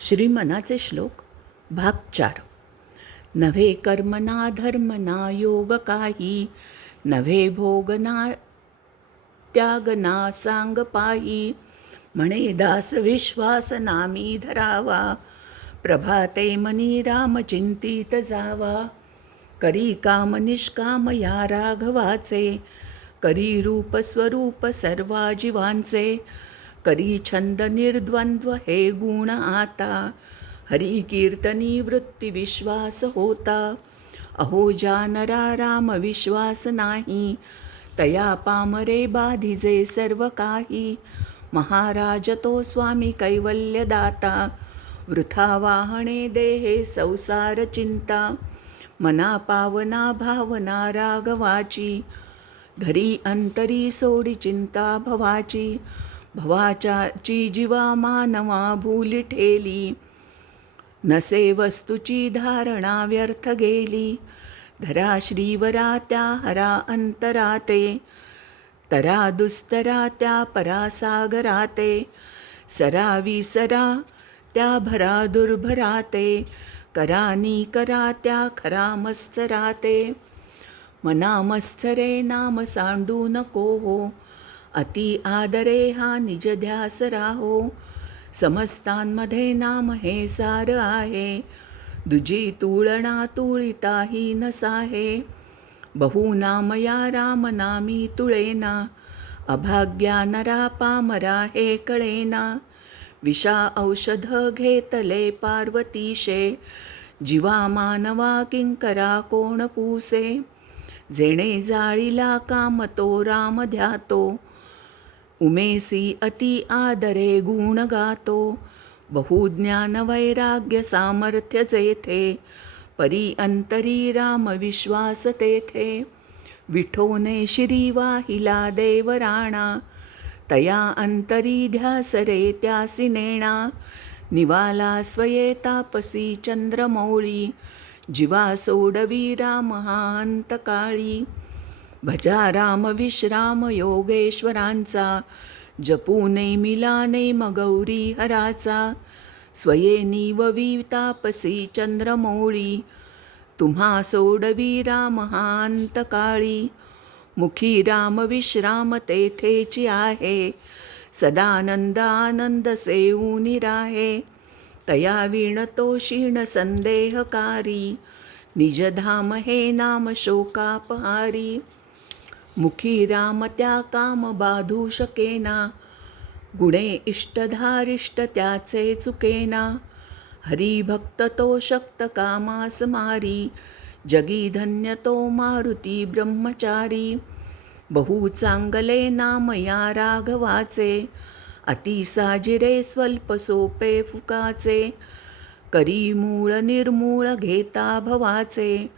श्रीमनाचे श्लोक भाग चार. नव्हे कर्मना धर्मना योग काही नव्हे भोगना त्यागना सांग पायी. म्हणे दास विश्वास नामी धरावा प्रभाते मनी राम चिंतित जावा. करी काम निष्काम या राघवाचे करी रूप स्वरूप सर्वा जीवांचे करी छंद निर्द्वंद्व हे गुण आता. हरी कीर्तनी वृत्ती विश्वास होता. अहो जानरा राम विश्वास नाही. तया पामरे बाधिजे सर्व काही. महाराज तो स्वामी कैवल्यदाता. वृथा वाहणे देहे संसार चिंता. मना पावना भावना रागवाची. धरी अंतरी सोडी चिंता भवाची. भवाच्याची जीवा मानवा भूली ठेली. नसे वस्तूची धारणा व्यर्थ गेली. धरा श्रीवरा त्या हरा अंतराते. तरा दुस्तरा त्या परासागराते. सरा विसरा त्या भरा दुर्भराते. करानी करा त्या खरा मत्सराते. मना मत्सरे नाम सांडू नको हो. अति आदरे हा निज ध्यास राहो. समस्तांमध्ये नाम हे सार आहे. दुजी तुळणा तुळिताही नसाहे. बहुनाम या राम नामी तुळेना. अभाग्या नरा पामरा हे कळेना. विषा औषध घेतले पार्वतीशे. जीवा मानवा किंकरा कोण पूसे. जेणे जाळीला काम तो राम ध्यातो. उमेसी अति आदरे गुण गातो बहुज्ञान वैराग्य सामर्थ्य जेथे परी अंतरी राम विश्वास तेथे। विठोने श्री वाहिला देवराणा तया अंतरी ध्यास रे त्यासी नेणा। निवाला स्वये तापसी चंद्रमौळी जीवा सोडवी राम हा अंतकाळी। भजा राम विश्राम योगेश्वरांचा जपू नेमिला नेम गौरी हराचा. स्वये निववी तापसी चंद्रमौळी तुम्हा सोडवी राम हांतकाळी मुखी राम विश्राम तेथेची आहे सदानंद आनंद सेऊ निराहे तया विण तो क्षीण संदेहकारी निजधाम हे नाम शोकापहारी. मुखी राम त्या काम बाधू शकेना गुणे इष्टधारिष्ट त्याचे चुकेना. हरिभक्त तो शक्त कामास मारी. जगी धन्य तो मारुती ब्रह्मचारी. बहु चांगले नाम या राघवाचे. अति साजिरे स्वल्प सोपे फुकाचे. करी मूळ निर्मूळ घेता भवाचे.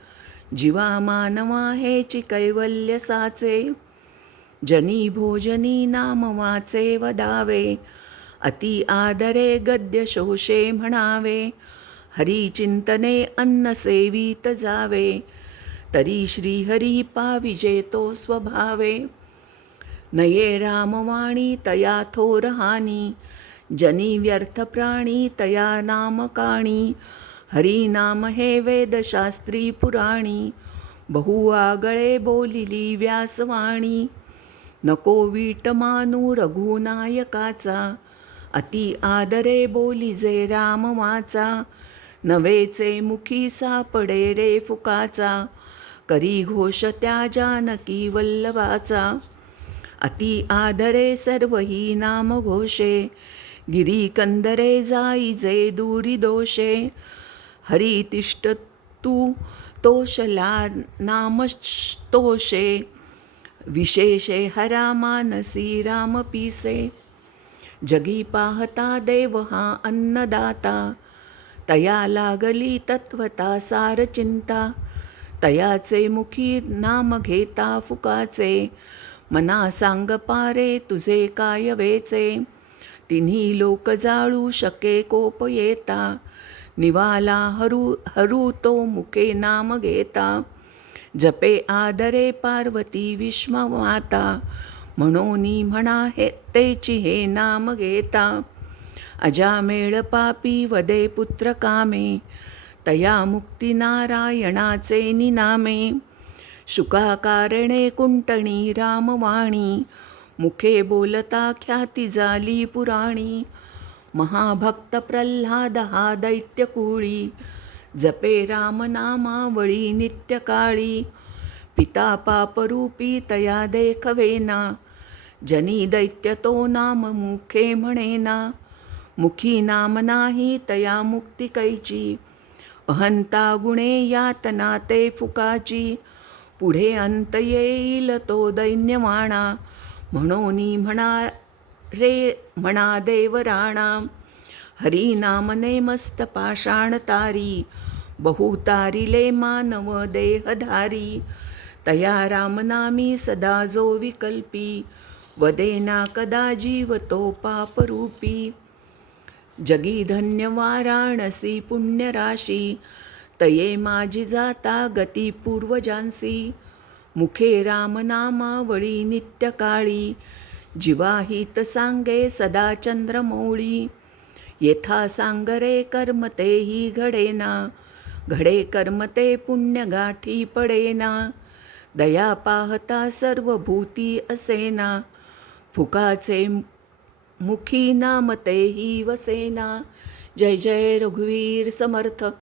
जीवा मानवा हेची कैवल्य साचे जनी भोजनी नाम वाचे वदावे अति आदरे गद्य शोषे म्हणावे हरी चिंतने अन्न जावे तरी श्रीहरी पाविजे स्वभावे. नये रामवाणी तया थोरहानी जनी व्यर्थ प्राणी तया नामकाणी हरी नाम हे वेदशास्त्री पुराणी बहु आगळे बोलिली व्यासवाणी. नको वीट मानू रघुनायकाचा अति आदरे बोलिजे राम वाचा. नवेचे मुखी सापडे रे फुकाचा करी घोष त्या जानकी वल्लभाचा. अति आदरे सर्व ही नाम घोषे गिरी कंदरे जाईजे दूरी दोषे. हरी तिष्ठ तू तोषला नामस्तोषे विशेषे हरा मानसी राम पीसे जगी पाहता देव हा अन्नदाता तया लागली तत्वता सार चिंता। तयाचे मुखी नाम घेता फुकाचे मना सांग पारे तुझे काय वेचे। तिन्ही लोक जाळू शके कोप येता निवाला हरू हरू तो मुके नाम घेता जपे आदरे पार्वती विश्वमाता। म्हणोनी म्हणा हे तेची हे नाम घेता अजामेळ पापी वदे पुत्र कामे। तया मुक्तिनारायणाचे निनामे। शुकाकारणे कुंटणी रामवाणी। मुखे बोलता ख्याती झाली पुराणी। महाभक्त प्रल्हाद हा दैत्यकुळी जपे रामनामावळी नित्यकाळी पिता पापरूपी तया देखवेना जनी दैत्य तो नाम मुखे म्हणेना मुखी नाम नाही तया मुक्ती कैची अहंता गुणे यातना ते फुकाची पुढे अंत येईल तो दैन्यवाणा म्हणोनी म्हणा रे म्हणा देवराणा हरी नामने मस्त पाषाण तारी मानव देहधारी। तया रामनामी सदा जो विकल्पी। वदेना कदा जीवतो पापरूपी। जगी धन्य वाराणसी पुण्यराशी। तये माझी जाता गती पूर्वजांसी। मुखे रामनामावळी नित्यकाळी। जिवाहित सांगे सदा चंद्रमौळी. येथा सांगरे कर्म तेही घडेना घडे कर्म ते पुण्य गाठी पडेना. दया पाहता सर्व भूती असेना फुकाचे मुखी नाम तेही वसेना. जय जय रघुवीर समर्थ